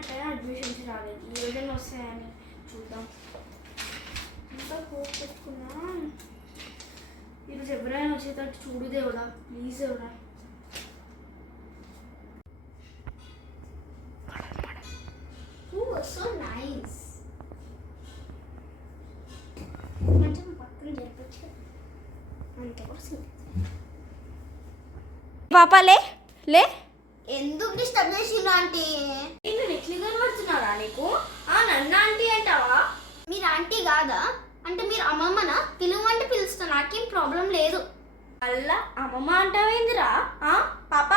ఎట్లయినా అడ్మిషన్స్ రాలేదు, ఈ రోజున వస్తాయని చూద్దాం. ఇంకా హోప్ పెట్టుకున్నా. ఈరోజు ఎవరైనా వచ్చేటట్టు చూడు దేవుడా, ప్లీజ్ దేవుడా. So nice. కొంచెం పక్కన జరపచ్చు అంతే. పాపా లే లే. ఎందుకు డిస్టర్బ్ చేసిండ్రు ఆంటీ? నేను ఎట్లా కనబడుతున్నారా నీకు? నన్ను ఆంటీ అంటావా? మీరు ఆంటీ కాదా? అంటే మీరు అమ్మమ్మనా? పిలువంటే పిలుస్తా, నాకేం ప్రాబ్లం లేదు. అల్లా అమ్మమ్మ అంటావేందిరా? పాప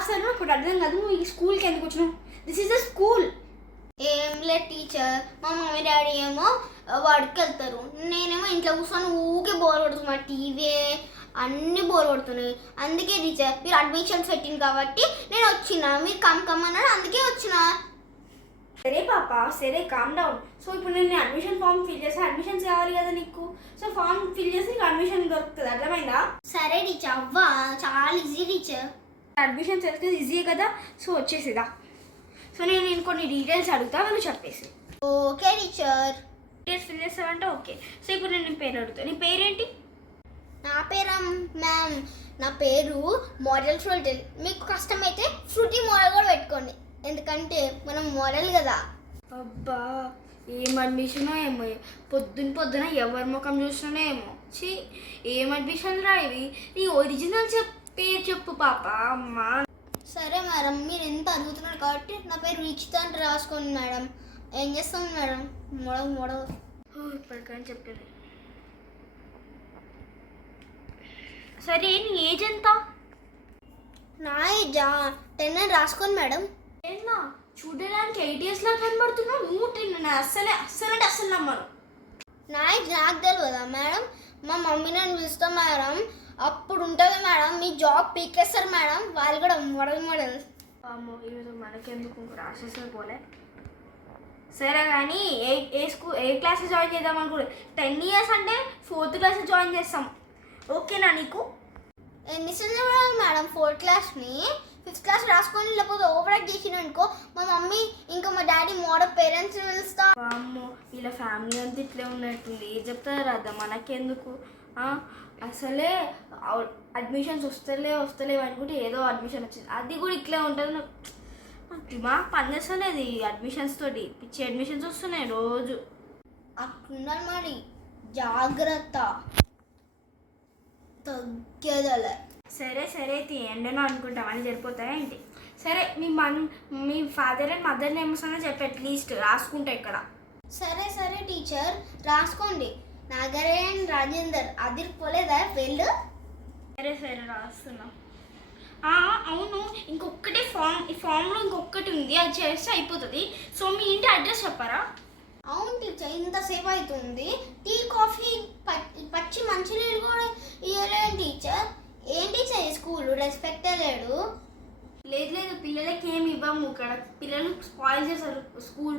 అసలు నాకు అర్థం కాదు, నువ్వు ఈ స్కూల్కి ఎందుకు వచ్చినావు? This is a school. ఏం లేదు టీచర్, మా మమ్మీ డాడీ ఏమో వాడికి వెళ్తారు, నేనేమో ఇంట్లో కూర్చొని ఊకే బోర్ కొడుతున్నా, టీవీ అన్నీ బోర్ కొడుతున్నాయి. అందుకే టీచర్ మీరు అడ్మిషన్స్ పెట్టింది కాబట్టి నేను వచ్చిన, మీరు కమ్మన్నాడు అందుకే వచ్చిన. సరే పాప సరే, కామ్ డౌన్. సో ఇప్పుడు నేను అడ్మిషన్ ఫామ్ ఫిల్ చేసి, అడ్మిషన్స్ కావాలి కదా నీకు, సో ఫామ్ ఫిల్ చేసి నీకు అడ్మిషన్ దొరుకుతుంది, అర్థమైందా? సరే టీచర్, అవ్వా చాలా ఈజీ టీచర్. అడ్మిషన్స్ వెళ్తే ఈజీ కదా, సో వచ్చేసిదా. సో నేను కొన్ని డీటెయిల్స్ అడుగుతా, వాళ్ళు చెప్పేసి. Okay teacher. డీటెయిల్స్ ఫిల్ చేస్తావంటే ఓకే. సో ఇప్పుడు నేను నీ పేరు అడుగుతా, నీ పేరేంటి? నా పేరు మ్యామ్, నా పేరు మోడల్ ఫ్రూటీ. మీకు కష్టమైతే ఫ్రూటీ మోడల్ కూడా పెట్టుకోండి, ఎందుకంటే మనం మోడల్ కదా. అబ్బా ఏం అడ్మిషనో ఏమో, పొద్దున ఎవరి ముఖం చూసినానో ఏమో. ఏం అడ్మిషన్ రా ఇవి? నీ ఒరిజినల్ పేరు చెప్పు పాప. అమ్మా సరే మేడం, మీరు ఎంత అడుగుతున్నారు కాబట్టి నా పేరు రిచిత అని రాసుకోండి మేడం. ఏం చేస్తాం మేడం? మోడల్ ఇప్పటికని చెప్పాను. సరే నీ ఏజ్ ఎంత? నా ఏజా 10 అని రాసుకోండి మేడం. ఏనా చూడడానికి 8 years లా కనబడుతున్నావు, నువ్వు 10. అస్సలు అస్సలు నమ్మను. నా ఏజ్ నాకు తెలియదా మేడం? మా మమ్మీ నన్ను పిలుస్తాం మేడం, అప్పుడు ఉంటుంది మేడం, మీ జాబ్ పీకేస్తారు మేడం, వాళ్ళు కూడా మోడల్. అమ్మో ఈరోజు మనకెందుకు, రాసేసే పోలే. సరే కానీ ఏ క్లాస్ జాయిన్ చేద్దాం అనుకో. 10 years అంటే 4th class జాయిన్ చేస్తాం, ఓకేనా నీకు? ఎన్ని సంవత్సరాలు మేడం 4th classని? 5th class రాసుకొని, లేకపోతే ఓవరాక్ట్ చేసిన అనుకో మా మమ్మీ ఇంకా మా డాడీ మోడల్ పేరెంట్స్ పిలుస్తా. అమ్మో ఇలా ఫ్యామిలీ అంతా ఇట్లే ఉన్నట్టుంది, ఏం చెప్తారు రాదా మనకెందుకు. అసలే అడ్మిషన్స్ వస్తలేవు అనుకుంటే ఏదో అడ్మిషన్ వచ్చింది, అది కూడా ఇట్లే ఉంటుంది. నాకు దిమాగ్ పనిచేస్తలేదు ఈ అడ్మిషన్స్ తోటి, పిచ్చి అడ్మిషన్స్ వస్తున్నాయి రోజు. అట్లున్నారు మరి, జాగ్రత్త తగ్గేదలే. సరే ఎండనో అనుకుంటాం అని సరిపోతాయి ఏంటి? సరే మీ ఫాదర్ అండ్ మదర్ నేమ్స్ అనే చెప్పి అట్లీస్ట్ రాసుకుంటా ఇక్కడ. సరే టీచర్ రాసుకోండి. నాగరేన్ రాజేందర్. అదిరిపోలేదా వెళ్ళు? సరే రాస్తున్నా. అవును, ఇంకొకటి ఈ ఫామ్లో ఇంకొకటి ఉంది, అది చేస్తే అయిపోతుంది. సో మీ ఇంటి అడ్రస్ చెప్పారా? అవును టీచర్, ఇంతసేపు అవుతుంది, టీ కాఫీ పచ్చి మంచినీళ్ళు కూడా ఇవ్వలేను టీచర్. ఏం టీచర్ ఈ స్కూల్ రెస్పెక్టే లేడు? లేదు పిల్లలకి ఏమి ఇవ్వము ఇక్కడ, పిల్లలు స్పాయిల్ చేస్తారు స్కూల్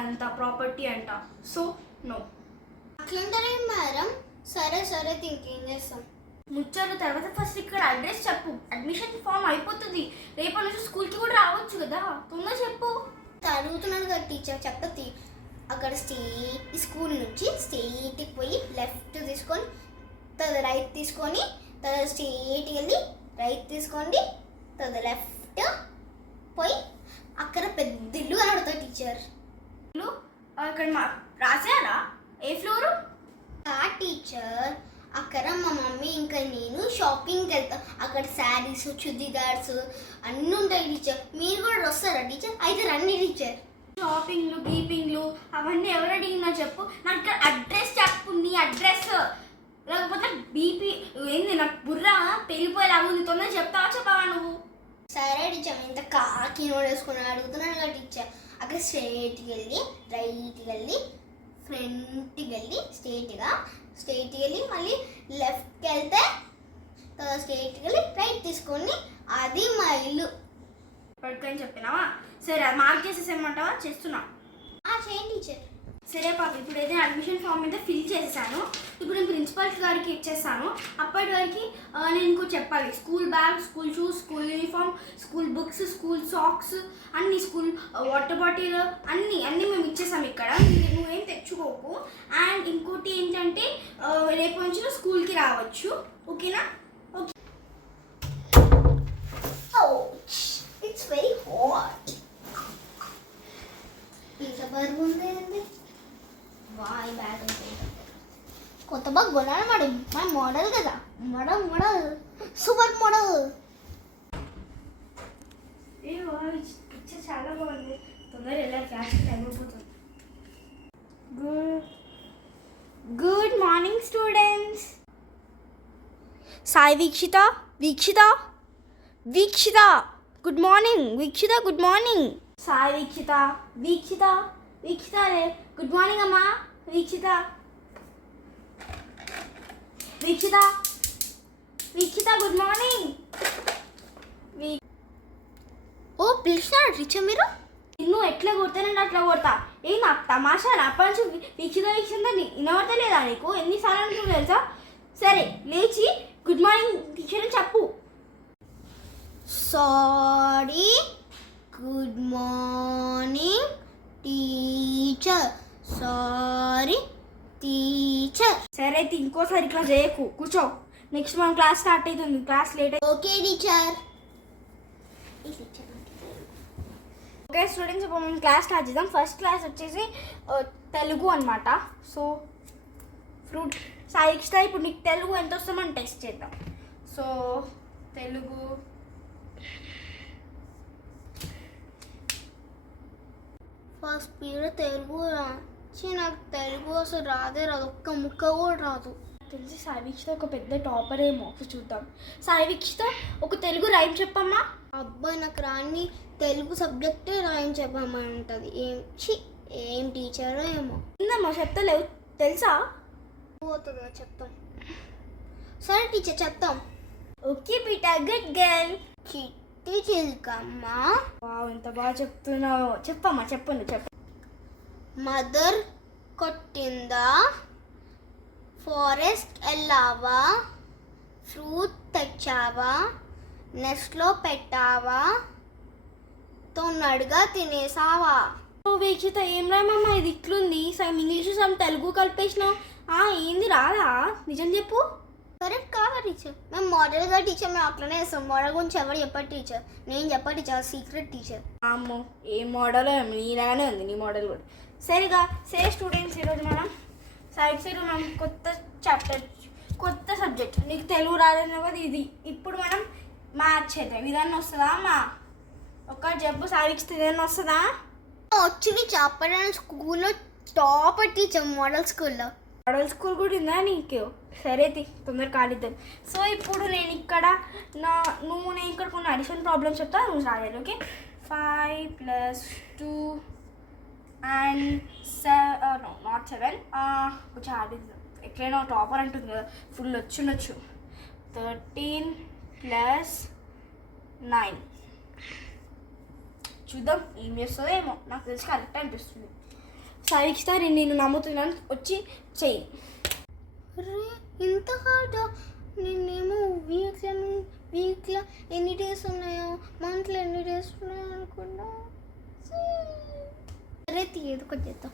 అంత ప్రాపర్టీ అంట. So no. అట్లంటారే మేడం? సరే థింకింగ్ చేస్తాం. ముచ్చారు తర్వాత ఫస్ట్ ఇక్కడ అడ్రస్ చెప్పు, అడ్మిషన్ ఫామ్ అయిపోతుంది, రేపటి నుంచి స్కూల్కి కూడా రావచ్చు కదా, తొందర చెప్పు. అడుగుతున్నాడు కదా టీచర్, చెప్పతి. అక్కడ ఈ స్కూల్ నుంచి స్ట్రెయిట్కి పోయి లెఫ్ట్ తీసుకొని తర్వాత రైట్ తీసుకొని తర్వాత స్ట్రెయిట్కి వెళ్ళి రైట్ తీసుకోండి, తర్వాత లెఫ్ట్ పోయి అక్కడ పెద్ద ఇల్లు కనబడుతుంది టీచర్. అక్కడ రాసారా ఏ ఫ్లోరు? టీచర్ అక్కడ మా మమ్మీ ఇంకా నేను షాపింగ్కి వెళ్తాం, అక్కడ శారీస్ చుడిదార్స్ అన్నీ ఉంటాయి టీచర్. మీరు కూడా వస్తారా టీచర్? అయితే రండి టీచర్. షాపింగ్లు గీపింగ్లు అవన్నీ ఎవరు అడిగినా చెప్పు, నాకు అడ్రస్ చెప్పు, నీ అడ్రస్. లేకపోతే బీపీ ఏంది, నాకు బుర్ర పెళ్ళిపోయేలాగా ఉంది, తొందర చెప్పావా నువ్వు? సరే టీచర్, ఇంత కాకి నోడేసుకుని అడుగుతున్నాను కదా టీచర్. అక్కడ స్ట్రైట్కి వెళ్ళి రైట్కి వెళ్ళి ఫ్రంట్కి వెళ్ళి స్ట్రైట్కి వెళ్ళి మళ్ళీ లెఫ్ట్కి వెళ్తే తర్వాత స్ట్రైట్కి వెళ్ళి రైట్ తీసుకొని అది మా ఇల్లు. పడుకొని చెప్పినావా? సరే అది మార్క్ చేసేసేయమంటావా? చేస్తున్నా. చేయండి టీచర్. సరే పాప, ఇప్పుడైతే అడ్మిషన్ ఫామ్ అయితే ఫిల్ చేశాను. ఇప్పుడు నేను ప్రిన్సిపల్ గారికి ఇచ్చేస్తాను. అప్పటి వరకు నేను ఇంకో చెప్పాలి. School bag, school shoes, school uniform, school books, school socks, అన్ని స్కూల్ వాటర్ బాటిల్ అన్నీ మేము ఇచ్చేసాం. ఇక్కడ నువ్వేం తెచ్చుకోకు. అండ్ ఇంకోటి ఏంటంటే రేపు నుంచి నువ్వు స్కూల్కి రావచ్చు. ఓకేనా? Okay. It's very hot. Pizza burger ఉంది. వాయ్ బ్యాగ్ అంటే కొత్త బ్యాగ్ కొనాలి మేడం. మన మోడల్ కదా, మోడల్ సూపర్ మోడల్. పిక్చర్ చాలా బాగుంది. తొందరగా వెళ్ళాలి, క్లాస్ టైం అయిపోతుంది. Good morning students. Sai Vikshita good morning. Good morning. Sai Vikshita రే గుడ్ మార్నింగ్ అమ్మా. Vikshita good morning. ఓ పిలిచినారు టీచర్ మీరు? నిన్ను ఎట్లా కొడతానండి అట్లా కొడతా. నాకు తమాషా అప్పటి నుంచి వీక్షిత వినబడతలేదా నీకు? ఎన్నిసార్లు అనుకున్నా తెలుసా? సరే లేచి గుడ్ మార్నింగ్ టీచర్ అని చెప్పు. Sorry, good morning teacher. Sorry teacher. సరే అయితే ఇంకోసారి ఇట్లా చేయకు, కూర్చో. నెక్స్ట్ మనం క్లాస్ స్టార్ట్ అవుతుంది. క్లాస్ లేట్ అయితే. Okay teacher. ఓకే స్టూడెంట్స్, ఇప్పుడు మనం క్లాస్ స్టార్ట్ చేద్దాం. ఫస్ట్ క్లాస్ వచ్చేసి తెలుగు అనమాట. సో ఫ్రూట్ సాయిక్షిత, ఇప్పుడు నీకు తెలుగు ఎంత వస్తుందో మనం టెస్ట్ చేద్దాం. So Telugu first period Telugu నాకు తెలుగు అసలు రాదు. ఒక్క ముక్క కూడా రాదు. తెలిసి సాయి వీక్షిత ఒక పెద్ద టాపర్ ఏమో. చూద్దాం. సాయి వీక్షిత ఒక తెలుగు రైమ్ చెప్పమ్మా. అబ్బాయి నాకు రాని తెలుగు సబ్జెక్టే రైమ్ చెప్పమని ఉంటుంది. ఏం టీచరో ఏమో. ఇందమ్మా చెప్తలేవు తెలుసా? పోతుందా చెప్తాం. సరే టీచర్ చెప్తాం. Okay beta, good girl. చిట్టి చిల్కమ్మ. ఎంత బాగా చెప్తున్నావు. చెప్పమ్మా, చెప్పండి. మదర్ కొట్టిందా, ఫారెస్ట్ వెళ్ళావా, ఫ్రూట్ తెచ్చావా, నెస్ట్లో పెట్టావా, తొన్నడుగా తినేసావా. వీక్షిత ఏం రామమ్మా ఇది ఇట్లుంది? సగం ఇంగ్లీషు సగం తెలుగు కలిపేసినావు. ఏంది రాదా? నిజం చెప్పు. కరెక్ట్ కాదా టీచర్? మేము మోడల్గా టీచర్ మేము అట్లనే వేస్తాం. మోడల్ గురించి ఎవరు చెప్పారు టీచర్? నేను చెప్పాను టీచర్, సీక్రెట్ టీచర్. అమ్మో ఏ మోడల్ నీలాగానే ఉంది నీ మోడల్ కూడా. సరిగా స్టూడెంట్స్, ఈరోజు మనం మనం కొత్త చాప్టర్, కొత్త సబ్జెక్ట్. నీకు తెలుగు రాలేదు కదా ఇది. ఇప్పుడు మనం మ్యాథ్స్ చేద్దాం. ఇదన్నా వస్తుందా అమ్మా? ఒక్క చెప్పు సాయిక్షిత, ఇదన్నా వస్తుందా? వచ్చి చెప్పడానికి స్కూల్లో టాపర్ టీచర్, మోడల్ స్కూల్లో. మోడల్ స్కూల్ కూడా ఉందా నీకు? సరే తొందర కాలిద్దాం. సో ఇప్పుడు నేను ఇక్కడ నేను ఇక్కడ కొన్ని అడిషన్ ప్రాబ్లమ్స్ చెప్తా, నువ్వు రాయాలి. ఓకే. 5 + 2 అండ్ 7 నాట్ 7 కొంచెం ఆడిద్దాం. ఎట్లయినా టాపర్ అంటుంది కదా, ఫుల్ వచ్చిండొచ్చు. 13 + 9 చూద్దాం ఏం చేస్తుందో ఏమో. నాకు తెలిసి కరెక్ట్ అనిపిస్తుంది. సాయిక్షిత నేను నమ్ముతున్నాను, వచ్చి చెయ్యి. ఇంత హార్డా? నేనేమో వీక్లో ఎన్ని డేస్ ఉన్నాయో, మంత్లో ఎన్ని డేస్ ఉన్నాయో అనుకున్నా. సరే తీయదు కొంచెం చేద్దాం.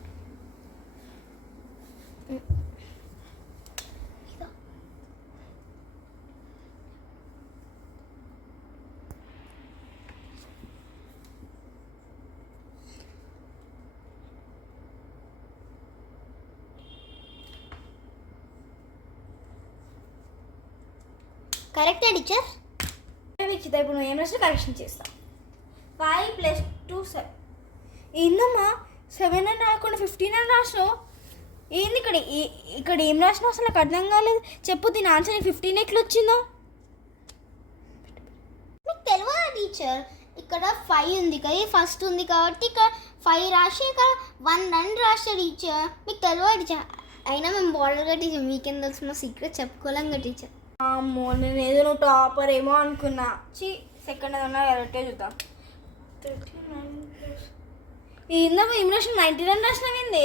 కరెక్టా టీచర్? వీక్షిత ఇప్పుడు నువ్వు ఏం రాసినా కరెక్షన్ చేస్తా. 5 + 2 7. ఏందమ్మా 7 అని రాకుండా 15 అని రాసినావు? ఏంది ఇక్కడ ఏం రాసినావు అసలు నాకు అర్థం కాలేదు. చెప్పు దీని ఆన్సర్ 15 ఎట్లా వచ్చిందో? మీకు తెలియదా టీచర్? ఇక్కడ 5 ఉంది కదా, ఫస్ట్ ఉంది కాబట్టి ఇక్కడ 5 రాసి ఇక్కడ 1 రన్ రాసా టీచర్. మీకు తెలియదా టీచర్? అయినా మేము బార్డర్గా టీచర్, మీకేం తెలుసు? మా సీక్రెట్ చెప్పుకోలేం కదా టీచర్. అమ్మో నేను ఏదో నువ్వు టాపర్ ఏమో అనుకున్నా. సెకండ్ ఏదన్నా కరెక్టే చూద్దాం. 39 ఏందమ్మా ఏం రాసిన 90 రన్ రాసినావింది?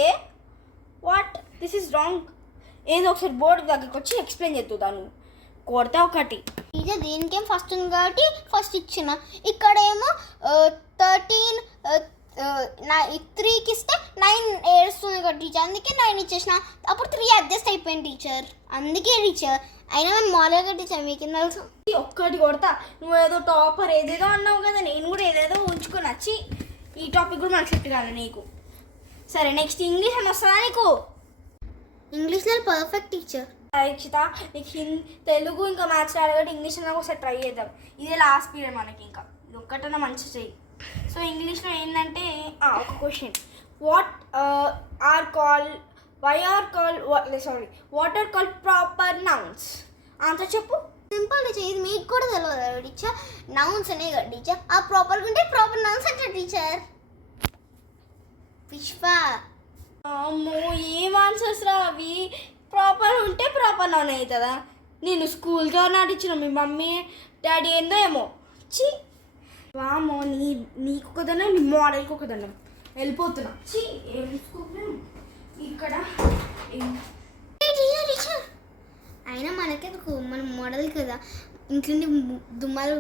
What this is wrong. ఏదో ఒకసారి బోర్డు దగ్గరికి వచ్చి ఎక్స్ప్లెయిన్ చేద్దాను. కొడతా ఒకటి. టీచర్ దీనికేం ఫస్ట్ ఉంది కాబట్టి ఫస్ట్ ఇచ్చిన. ఇక్కడేమో 13 3కి ఇస్తే 9 ఏడుస్తుంది కదా టీచర్, అందుకే 9 ఇచ్చేసిన. అప్పుడు 3 అడ్జస్ట్ అయిపోయింది టీచర్, అందుకే టీచర్. అయినా మేము మామూలుగా టీచర్ మీకు తెలుసు. ఒక్కటి కొడతా. నువ్వు ఏదో టాపర్ ఏదేదో అన్నావు కదా, నేను కూడా ఏదేదో ఉంచుకొని వచ్చి ఈ టాపిక్ కూడా మనకు సెట్ కాదు నీకు. సరే నెక్స్ట్ ఇంగ్లీష్ అని వస్తుందా నీకు? ఇంగ్లీష్లో పర్ఫెక్ట్ టీచర్. ఇచ్చిత నీకు తెలుగు ఇంకా మ్యాథ్స్ అడగడం ఇంగ్లీష్ అన్నా ఒకసారి ట్రై చేద్దాం. ఇదే లాస్ట్ పీరియడ్ మనకి, ఇంకా ఇది ఒక్కటన్నా మంచి చెయ్యి. సో ఇంగ్లీష్లో ఏంటంటే ఒక question, what are call proper nouns. Answer చెప్పు. సింపుల్ టీచర్, ఇది మీకు కూడా తెలియదు టీచర్. నౌన్స్ అనే కదా టీచర్, ఆ ప్రాపర్గా ఉంటే ప్రాపర్ నౌన్స్ అంటే టీచర్. విశ్వ అమ్మో ఏం ఆన్సర్స్ రా అవి. ప్రాపర్ ఉంటే ప్రాపర్ నౌన్ అవుతుందా? నేను స్కూల్గా నాటించిన మీ మమ్మీ డాడీ ఏందో ఏమో. చి వామో, నీకు ఒకదన్నా నీ మోడల్కి ఒకదన్నా. వెళ్ళిపోతున్నా. చి ఏం స్కూల్ ఇక్కడ. టీచర్ అయినా మనకే మన మోడల్ కదా, ఇంట్లో దుమ్మాలు.